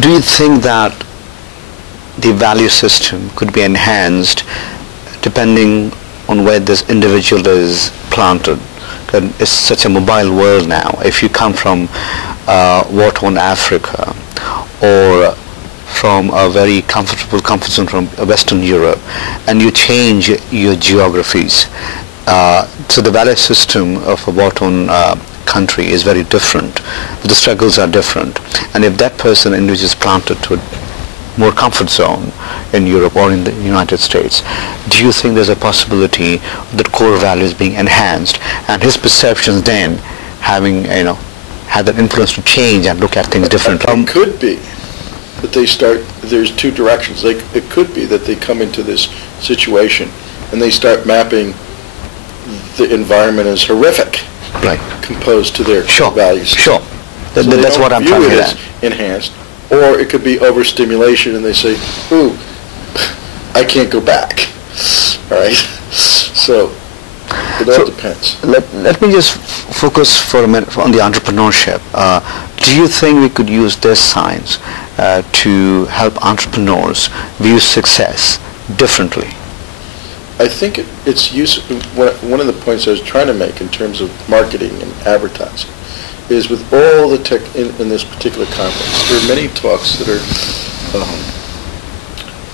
Do you think that the value system could be enhanced depending on where this individual is planted? It's such a mobile world now. If you come from war-torn Africa or from a very comfortable comfort zone from Western Europe, and you change your geographies, so the value system of a war-torn country is very different. The struggles are different, and if that person individual is planted to a more comfort zone in Europe or in the United States, do you think there's a possibility that core values being enhanced and his perceptions then having, had that influence to change and look at things differently? It could be that they start, there's two directions. It could be that they come into this situation and they start mapping the environment as horrific, right, composed to their values. Sure. So that's what I'm trying to get at. Enhanced. Or it could be overstimulation and they say, ooh, I can't go back. All right? So it all depends. Let me just focus for a minute on the entrepreneurship. Do you think we could use this science to help entrepreneurs view success differently? I think it's useful. One of the points I was trying to make in terms of marketing and advertising is with all the tech in this particular conference, there are many talks that are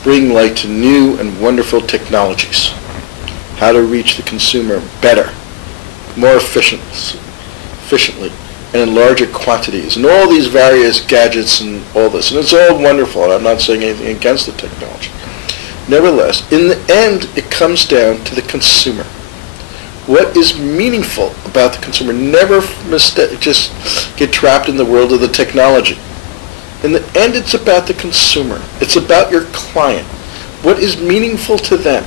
bringing light to new and wonderful technologies, how to reach the consumer better, more efficiently, and in larger quantities, and all these various gadgets and all this. And it's all wonderful, and I'm not saying anything against the technology. Nevertheless, in the end, it comes down to the consumer. What is meaningful about the consumer? Never just get trapped in the world of the technology. In the end, it's about the consumer. It's about your client. What is meaningful to them?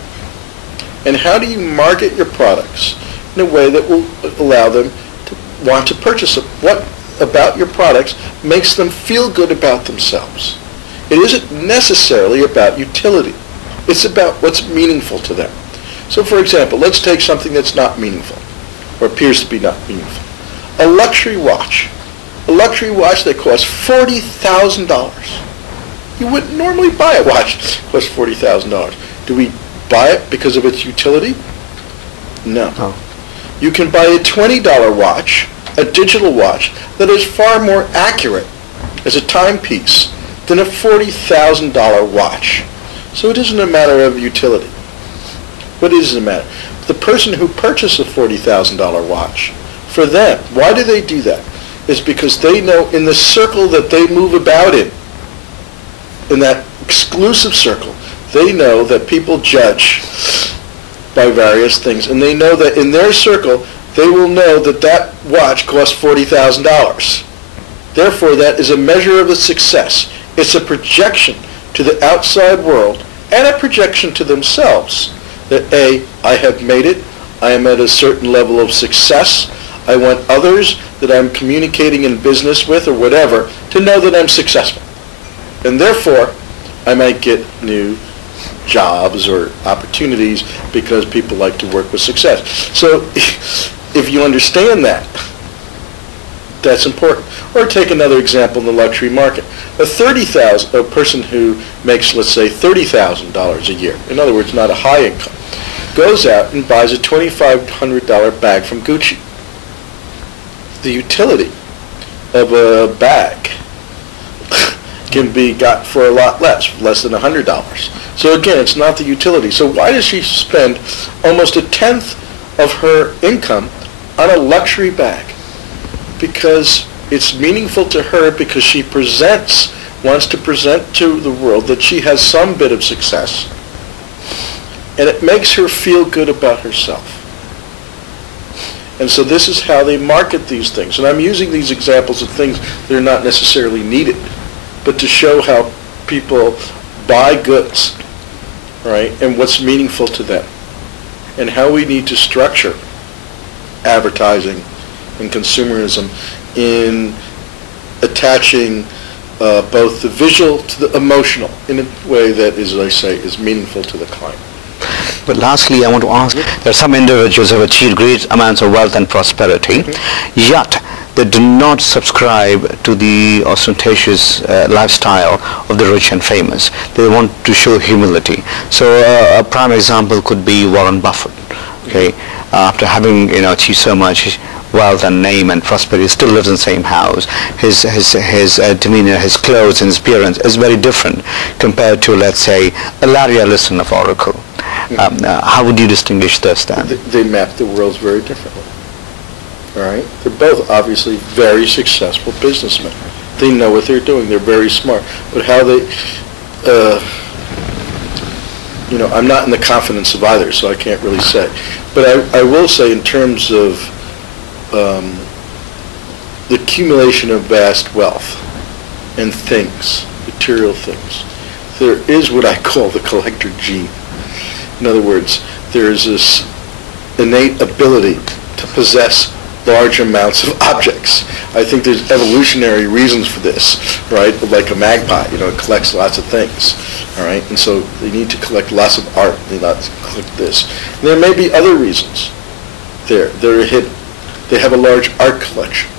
And how do you market your products in a way that will allow them to want to purchase them? What about your products makes them feel good about themselves? It isn't necessarily about utility. It's about what's meaningful to them. So for example, let's take something that's not meaningful, or appears to be not meaningful. A luxury watch. A luxury watch that costs $40,000. You wouldn't normally buy a watch that costs $40,000. Do we buy it because of its utility? No. Oh. You can buy a $20 watch, a digital watch, that is far more accurate as a timepiece than a $40,000 watch. So it isn't a matter of utility. What is the matter? The person who purchased a $40,000 watch, for them, why do they do that? Is because they know in the circle that they move about in that exclusive circle, they know that people judge by various things, and they know that in their circle, they will know that that watch costs $40,000. Therefore, that is a measure of a success. It's a projection to the outside world and a projection to themselves that I have made it, I am at a certain level of success, I want others that I'm communicating in business with or whatever to know that I'm successful. And therefore, I might get new jobs or opportunities because people like to work with success. So if you understand that, that's important. Or take another example in the luxury market. A person who makes, let's say, $30,000 a year, in other words, not a high income, goes out and buys a $2,500 bag from Gucci. The utility of a bag can be got for a lot less than $100. So again, it's not the utility. So why does she spend almost a tenth of her income on a luxury bag? Because it's meaningful to her, because she wants to present to the world that she has some bit of success, and it makes her feel good about herself. And so this is how they market these things. And I'm using these examples of things that are not necessarily needed, but to show how people buy goods, right, and what's meaningful to them, and how we need to structure advertising and consumerism in attaching both the visual to the emotional in a way that is, as I say, is meaningful to the client. But lastly, I want to ask, there are some individuals who have achieved great amounts of wealth and prosperity, yet they do not subscribe to the ostentatious lifestyle of the rich and famous. They want to show humility. So a prime example could be Warren Buffett. Okay, after having achieved so much wealth and name and prosperity, still lives in the same house. His demeanor, his clothes and his appearance is very different compared to, let's say, a Larry Ellison of Oracle. How would you distinguish this then? They map the worlds very differently. All right? They're both obviously very successful businessmen. They know what they're doing. They're very smart. But how they, I'm not in the confidence of either, so I can't really say. But I will say in terms of the accumulation of vast wealth and things, material things, there is what I call the collector gene. In other words, there is this innate ability to possess large amounts of objects. I think there's evolutionary reasons for this, right? Like a magpie, it collects lots of things, all right? And so they need to collect lots of art. They not collect this. And there may be other reasons there. They're hidden. They have a large art collection.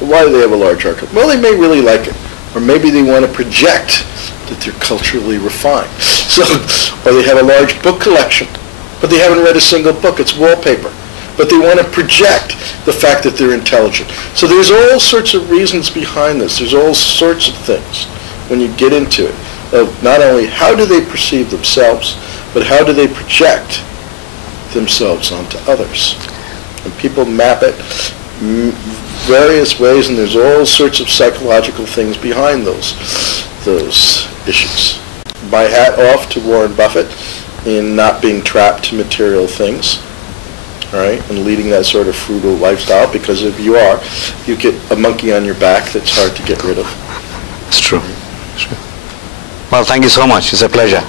Why do they have a large art collection? Well, they may really like it. Or maybe they want to project that they're culturally refined. So, or they have a large book collection, but they haven't read a single book. It's wallpaper. But they want to project the fact that they're intelligent. So there's all sorts of reasons behind this. There's all sorts of things when you get into it, of not only how do they perceive themselves, but how do they project themselves onto others. And people map it various ways, and there's all sorts of psychological things behind those issues. My hat off to Warren Buffett in not being trapped to material things, all right, and leading that sort of frugal lifestyle, because if you are, you get a monkey on your back that's hard to get rid of. It's true. It's true. Well, thank you so much. It's a pleasure.